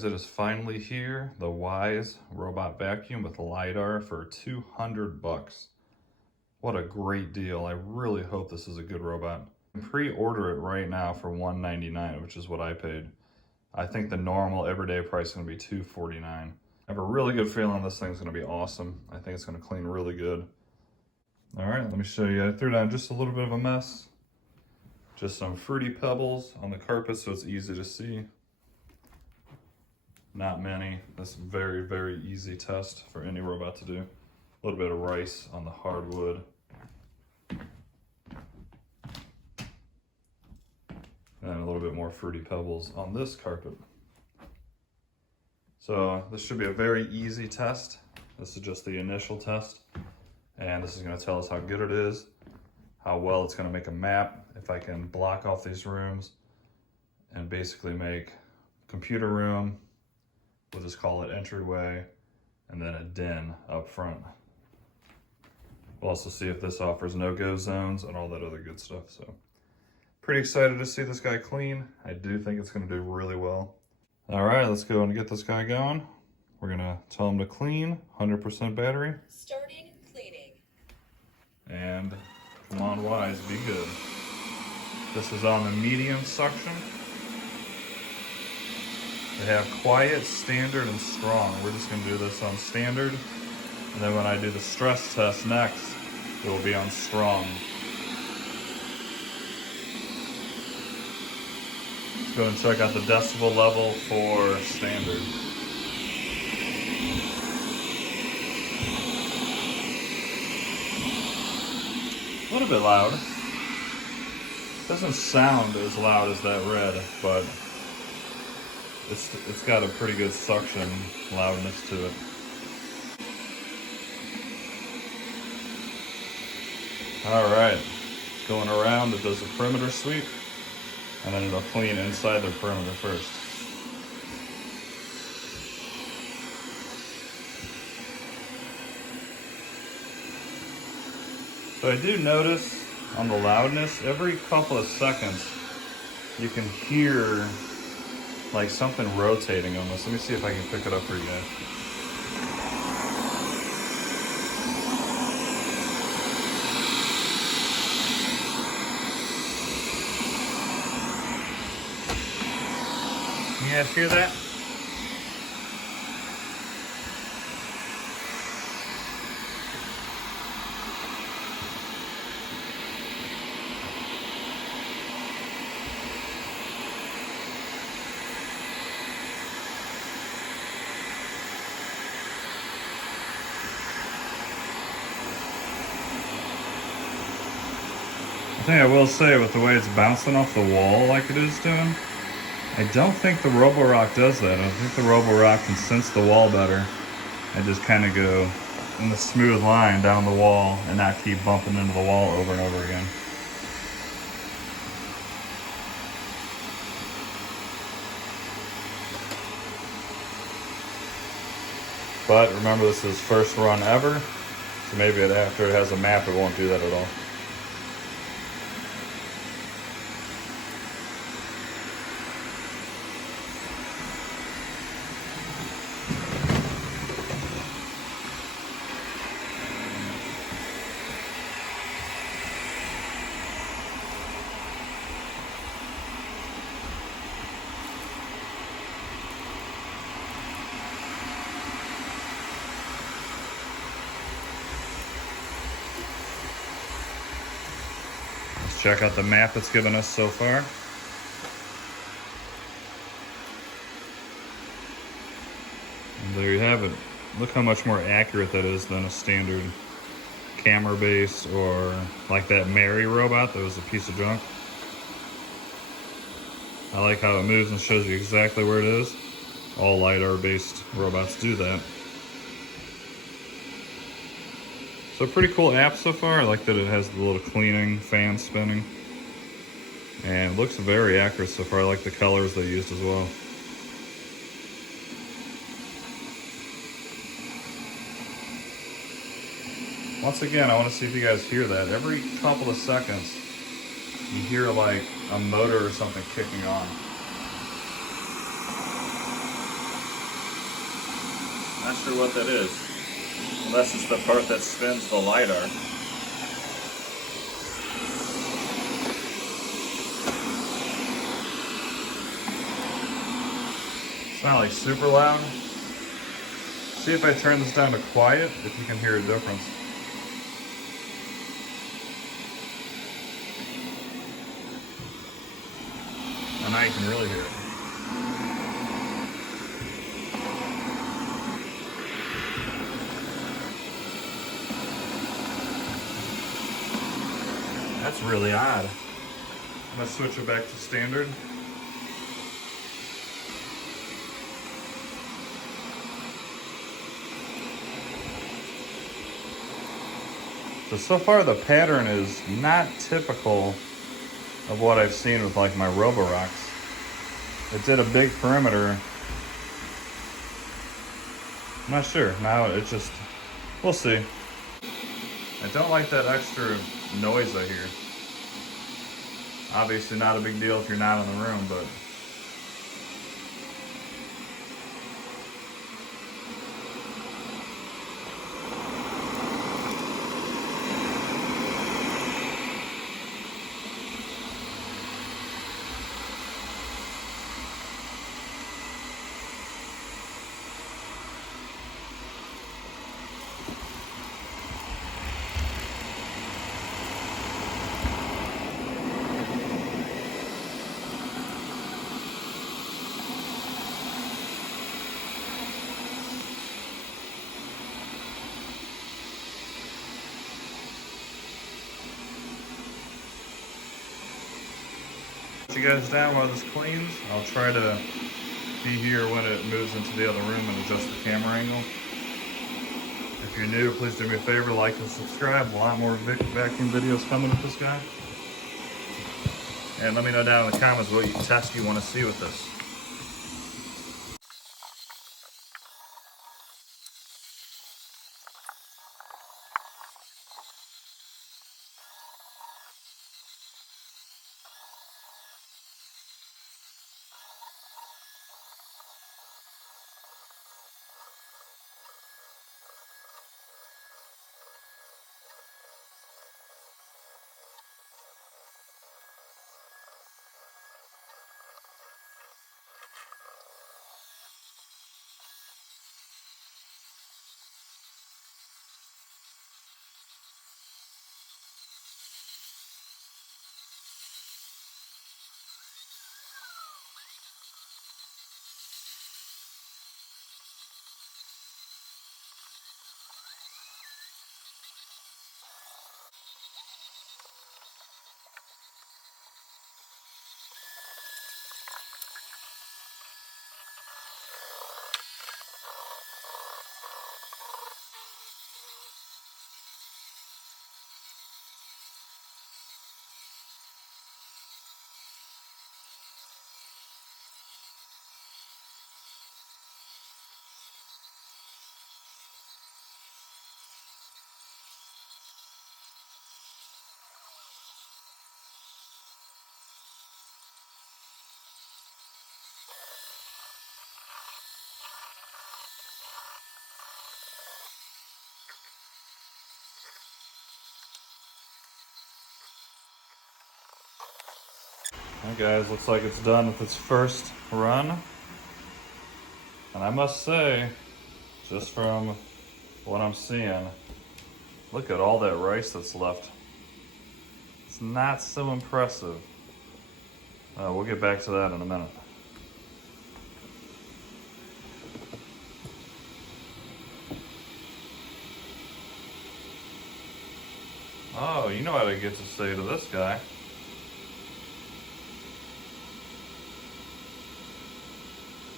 guys, it is finally here. The WYZE Robot Vacuum with LIDAR for 200 bucks. What a great deal. I really hope this is a good robot. You can pre-order it right now for $199, which is what I paid. I think the normal everyday price is going to be $249. I have a really good feeling this thing's going to be awesome. I think it's going to clean really good. All right, let me show you. I threw down just a little bit of a mess. Just some fruity pebbles on the carpet so it's easy to see. Not many. That's a very, very easy test for any robot to do. A little bit of rice on the hardwood. And a little bit more fruity pebbles on this carpet. So this should be a very easy test. This is just the initial test. And this is going to tell us how good it is, how well it's going to make a map, if I can block off these rooms and basically make computer room, we'll just call it entryway, and then a den up front. We'll also see if this offers no-go zones and all that other good stuff. So pretty excited to see this guy clean. I do think it's going to do really well. All right, let's go and get this guy going. We're going to tell him to clean, 100% battery. Starting cleaning. And come on, WYZE, be good. This is on the medium suction. They have quiet, standard, and strong. We're just going to do this on standard. And then when I do the stress test next, it will be on strong. Let's go and check out the decibel level for standard. A little bit loud. Doesn't sound as loud as that red, but it's got a pretty good suction loudness to it. All right, going around, it does a perimeter sweep, and then it'll clean inside the perimeter first. So I do notice on the loudness, every couple of seconds, you can hear like something rotating almost. Let me see if I can pick it up for you guys. Can you guys hear that? The thing I will say, with the way it's bouncing off the wall like it is doing, I don't think the Roborock does that. I think the Roborock can sense the wall better and just kind of go in the smooth line down the wall and not keep bumping into the wall over and over again. But remember, this is first run ever, so maybe after it has a map, it won't do that at all. Check out the map it's given us so far. And there you have it. Look how much more accurate that is than a standard camera-based, or like that Mary robot that was a piece of junk. I like how it moves and shows you exactly where it is. All LIDAR-based robots do that. So pretty cool app so far. I like that it has the little cleaning fan spinning. And it looks very accurate so far. I like the colors they used as well. Once again, I want to see if you guys hear that. Every couple of seconds, you hear like a motor or something kicking on. Not sure what that is. Unless it's the part that spins the LIDAR. It's not like super loud. See if I turn this down to quiet, if you can hear a difference. And now you can really hear it. That's really odd. I'm gonna switch it back to standard. So far the pattern is not typical of what I've seen with like my Roborocks. It did a big perimeter. I'm not sure. Now it's just, we'll see. I don't like that extra noise I hear. Obviously not a big deal if you're not in the room, but you guys down while this cleans. I'll try to be here when it moves into the other room and adjust the camera angle. If you're new, please do me a favor, like and subscribe. A lot more vacuum videos coming with this guy. And let me know down in the comments what test you want to see with this. Alright guys, looks like it's done with its first run. And I must say, just from what I'm seeing, look at all that rice that's left. It's not so impressive. We'll get back to that in a minute. Oh, you know what I get to say to this guy.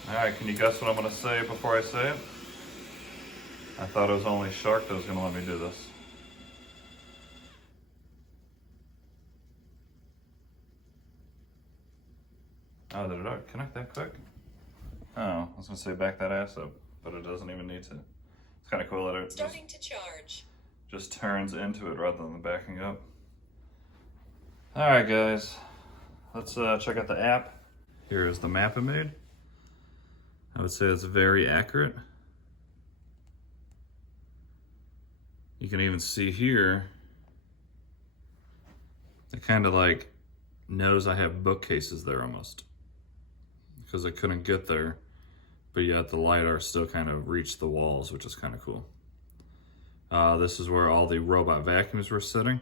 Alright, can you guess what I'm going to say before I say it? I thought it was only Shark that was going to let me do this. Oh, did it connect that quick? Oh, I was going to say back that ass up, but it doesn't even need to. It's kind of cool that it starting to charge. Just turns into it rather than backing up. Alright guys, let's check out the app. Here is the map I made. I would say it's very accurate. You can even see here, it kind of like knows I have bookcases there almost, because I couldn't get there, but yet the LIDAR still kind of reached the walls, which is kind of cool. This is where all the robot vacuums were sitting.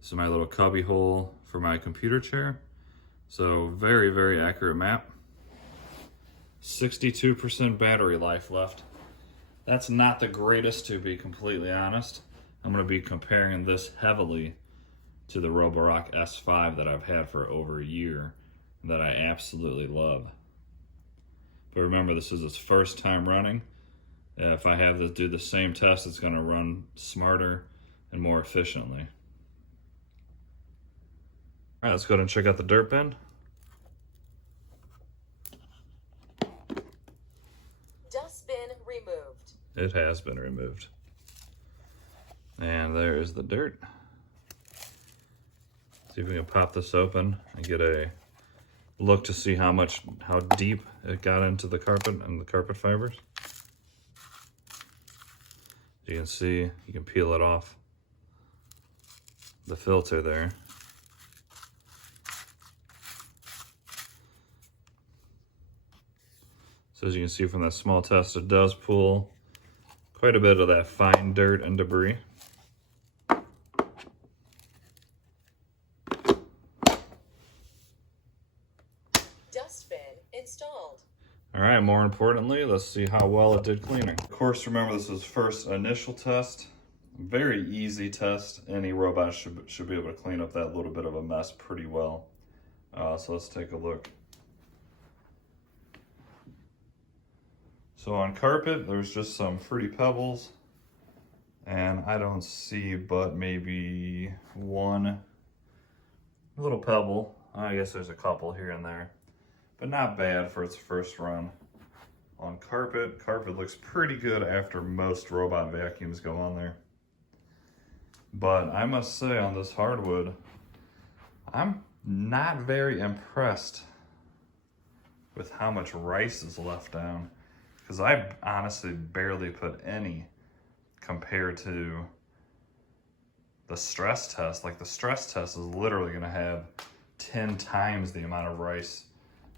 This is my little cubby hole for my computer chair. So very, very accurate map. 62% battery life left. That's not the greatest, to be completely honest. I'm going to be comparing this heavily to the Roborock S5 that I've had for over a year that I absolutely love. But remember, this is its first time running. If I have to do the same test, it's going to run smarter and more efficiently. All right, let's go ahead and check out the dirt bin. Dustbin removed. It has been removed. And there is the dirt. See if we can pop this open and get a look to see how deep it got into the carpet and the carpet fibers. You can see, you can peel it off the filter there. So as you can see from that small test, it does pull quite a bit of that fine dirt and debris. Dustbin installed. All right, more importantly, let's see how well it did cleaning. Of course, remember this is first initial test. Very easy test. Any robot should be able to clean up that little bit of a mess pretty well. So let's take a look. So on carpet, there's just some fruity pebbles, and I don't see but maybe one little pebble. I guess there's a couple here and there, but not bad for its first run. On carpet, carpet looks pretty good after most robot vacuums go on there. But I must say, on this hardwood, I'm not very impressed with how much rice is left down, because I honestly barely put any compared to the stress test. Like, the stress test is literally gonna have 10 times the amount of rice,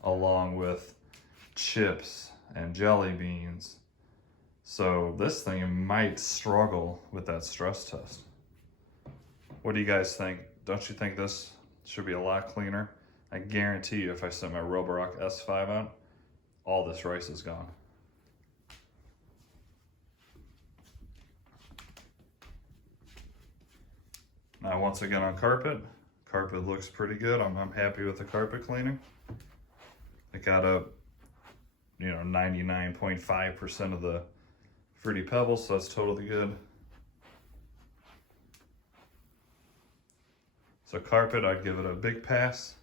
along with chips and jelly beans. So this thing might struggle with that stress test. What do you guys think? Don't you think this should be a lot cleaner? I guarantee you, if I set my Roborock S5 out, all this rice is gone. Now, once again, on carpet looks pretty good. I'm happy with the carpet cleaning. It got up, 99.5% of the fruity pebbles, so that's totally good. So carpet, I'd give it a big pass.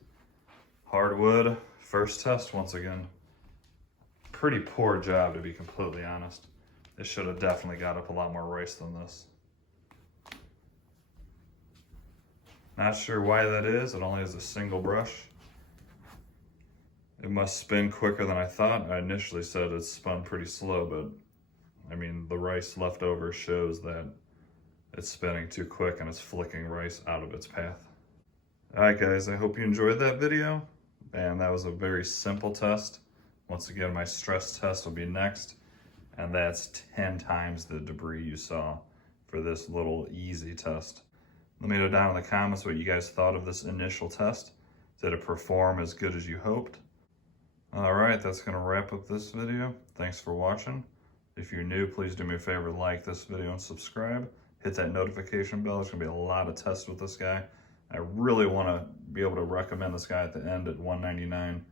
Hardwood, first test once again. Pretty poor job, to be completely honest. It should have definitely got up a lot more rice than this. Not sure why that is. It only has a single brush. It must spin quicker than I thought. I initially said it spun pretty slow, but I mean, the rice left over shows that it's spinning too quick and it's flicking rice out of its path. All right, guys, I hope you enjoyed that video. And that was a very simple test. Once again, my stress test will be next. And that's 10 times the debris you saw for this little easy test. Let me know down in the comments what you guys thought of this initial test. Did it perform as good as you hoped? All right, that's gonna wrap up this video. Thanks for watching. If you're new, please do me a favor, like this video and subscribe. Hit that notification bell. There's gonna be a lot of tests with this guy. I really wanna be able to recommend this guy at the end at $199.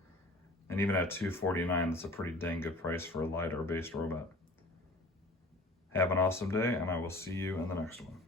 And even at $249, that's a pretty dang good price for a LIDAR-based robot. Have an awesome day, and I will see you in the next one.